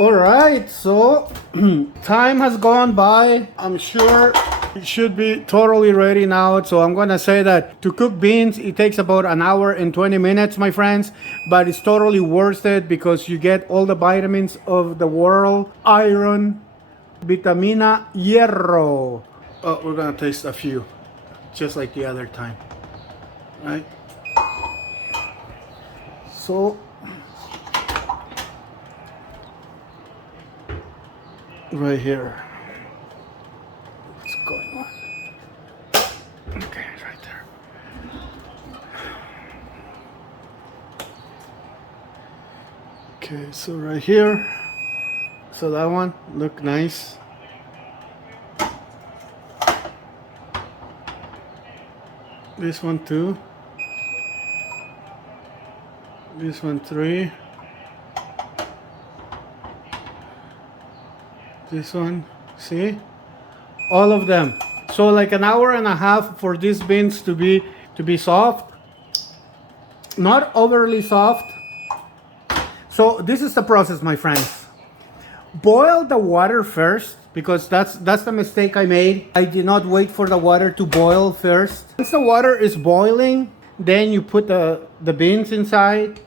All right, so time has gone by. I'm sure it should be totally ready now. So I'm gonna say that to cook beans, it takes about an hour and 20 minutes, my friends, but it's totally worth it because you get all the vitamins of the world, iron, vitamina hierro. Oh, we're gonna taste a few, just like the other time, right? So right here, what's going on? Okay, right there. Okay, so right here, so that one look nice. This one too. This one 3. This one, see? All of them. So like an hour and a half for these beans to be soft. Not overly soft. So this is the process, my friends. Boil the water first, because that's the mistake I made. I did not wait for the water to boil first. Once the water is boiling, then you put the beans inside,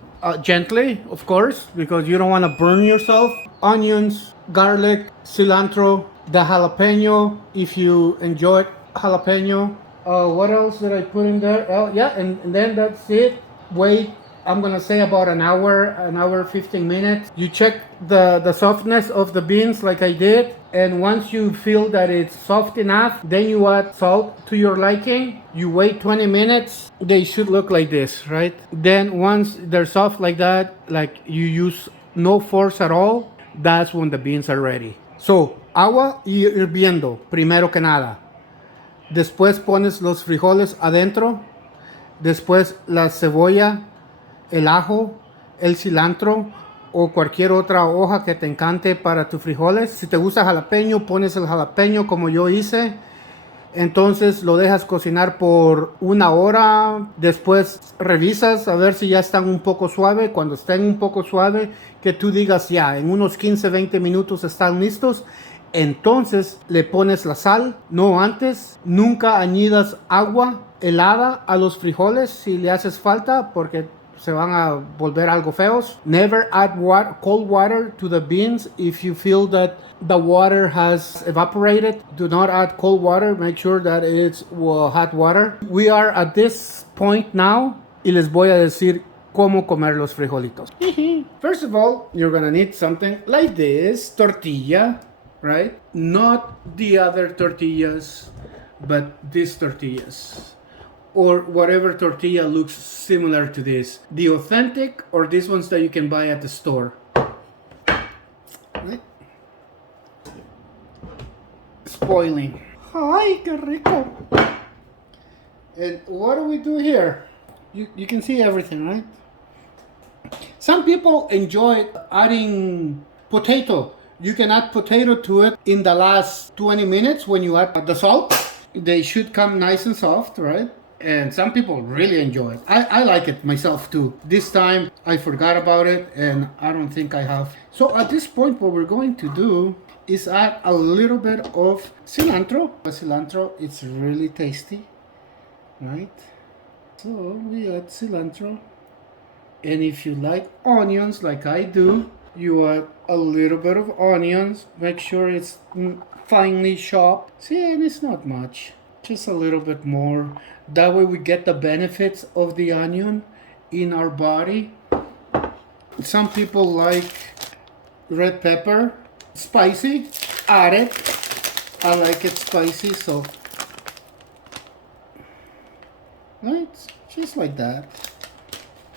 gently, of course, because you don't want to burn yourself. Onions, garlic, cilantro, the jalapeno, if you enjoy jalapeno. What else did I put in there? Oh yeah, and then that's it. Wait, I'm gonna say about an hour 15 minutes. You check the softness of the beans like I did, and once you feel that it's soft enough, then you add salt to your liking. You wait 20 minutes. They should look like this, right? Then once they're soft like that, like you use no force at all, that's when the beans are ready. So, agua hirviendo, primero que nada. Después pones los frijoles adentro. Después la cebolla, el ajo, el cilantro o cualquier otra hoja que te encante para tus frijoles. Si te gusta jalapeño, pones el jalapeño como yo hice. Entonces lo dejas cocinar por 1 hora. Después revisas a ver si ya están un poco suave. Cuando estén un poco suave, que tú digas ya, en unos 15-20 minutos están listos. Entonces le pones la sal, no antes. Nunca añadas agua helada a los frijoles si le haces falta, porque se van a volver algo feos. Never add cold water to the beans if you feel that the water has evaporated. Do not add cold water. Make sure that it's hot water. We are at this point now y les voy a decir cómo comer los frijolitos. First of all, you're gonna need something like this, tortilla, right? Not the other tortillas, but these tortillas. Or whatever tortilla looks similar to this. The authentic or these ones that you can buy at the store. Right? Spoiling. Ay, qué rico. And what do we do here? You can see everything, right? Some people enjoy adding potato. You can add potato to it in the last 20 minutes when you add the salt. They should come nice and soft, right? And some people really enjoy it. I like it myself too. This time I forgot about it and I don't think I have. So at this point what we're going to do is add a little bit of cilantro. The cilantro, it's really tasty, right? So we add cilantro. And if you like onions like I do, you add a little bit of onions. Make sure it's finely chopped. See, and it's not much. Just a little bit more. That way we get the benefits of the onion in our body. Some people like red pepper. Spicy, add it. I like it spicy, so right, just like that.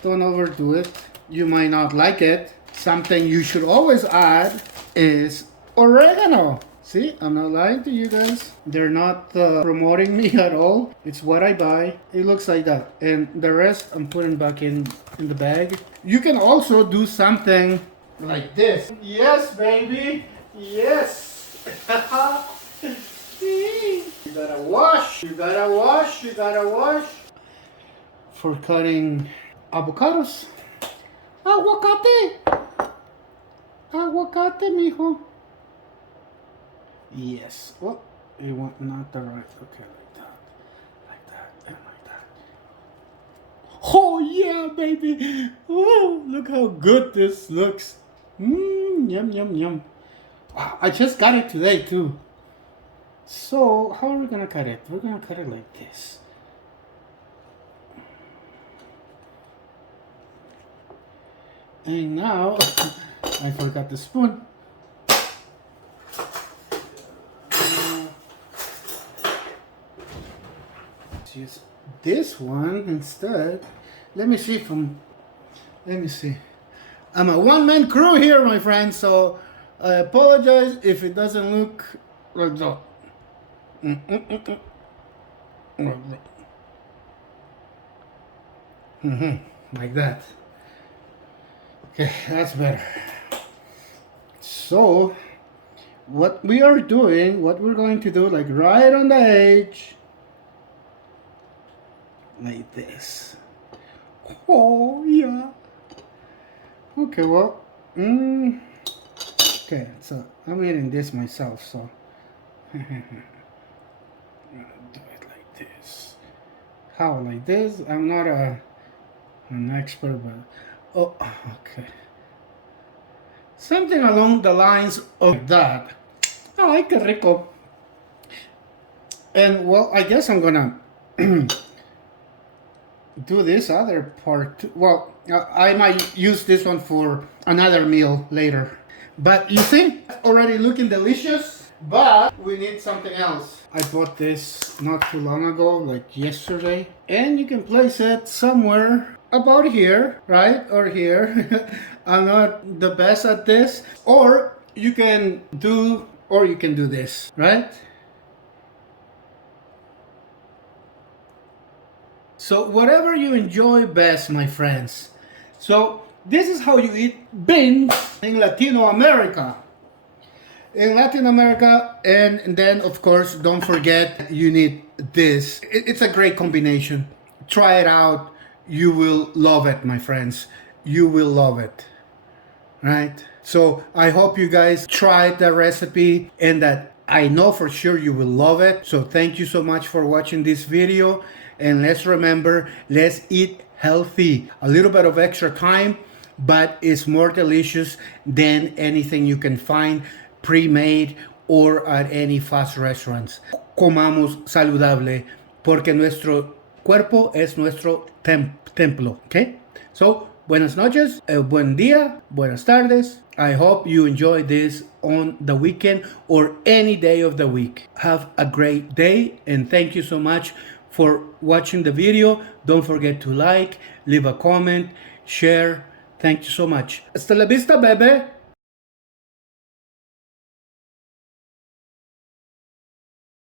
Don't overdo it. You might not like it. Something you should always add is oregano. See, I'm not lying to you guys. They're not promoting me at all. It's what I buy. It looks like that. And the rest I'm putting back in the bag. You can also do something like this. Yes, baby. Yes. You gotta wash. You gotta wash. You gotta wash. For cutting avocados. Aguacate. Aguacate, mijo. Yes. Oh, it went not the right. Okay, like that. Like that, and like that. Oh, yeah, baby. Oh, look how good this looks. Yum, yum, yum. Wow, I just got it today, too. So, how are we gonna cut it? We're gonna cut it like this. And now, I forgot the spoon. Let's use this one instead. Let me see let me see. I'm a one-man crew here, my friends, so I apologize if it doesn't look like that. Like that. Okay, that's better. So, what we're going to do, like right on the edge, like this. Oh, yeah. Okay, well, okay, so I'm eating this myself, so I'm gonna do it like this. How, like this? I'm not an expert, but oh, okay. Something along the lines of that. Ay, qué rico. And well, I guess I'm gonna do this other part. Well, I might use this one for another meal later. But you see, it's already looking delicious, but we need something else. I bought this not too long ago, like yesterday, and you can place it somewhere about here, right? Or here. I'm not the best at this. Or you can do this, right? So whatever you enjoy best, my friends. So this is how you eat beans in Latino America. In Latin America, and then of course, don't forget you need this. It's a great combination. Try it out. You will love it, my friends. You will love it. Right? So I hope you guys tried the recipe and that I know for sure you will love it. So thank you so much for watching this video. And let's remember, let's eat healthy. A little bit of extra time, but it's more delicious than anything you can find pre-made or at any fast restaurants. Comamos saludable porque nuestro cuerpo es nuestro templo. Okay? So, buenas noches, buen día, buenas tardes. I hope you enjoy this on the weekend or any day of the week. Have a great day and thank you so much for watching the video. Don't forget to like, leave a comment, share. Thank you so much. Hasta la vista, baby.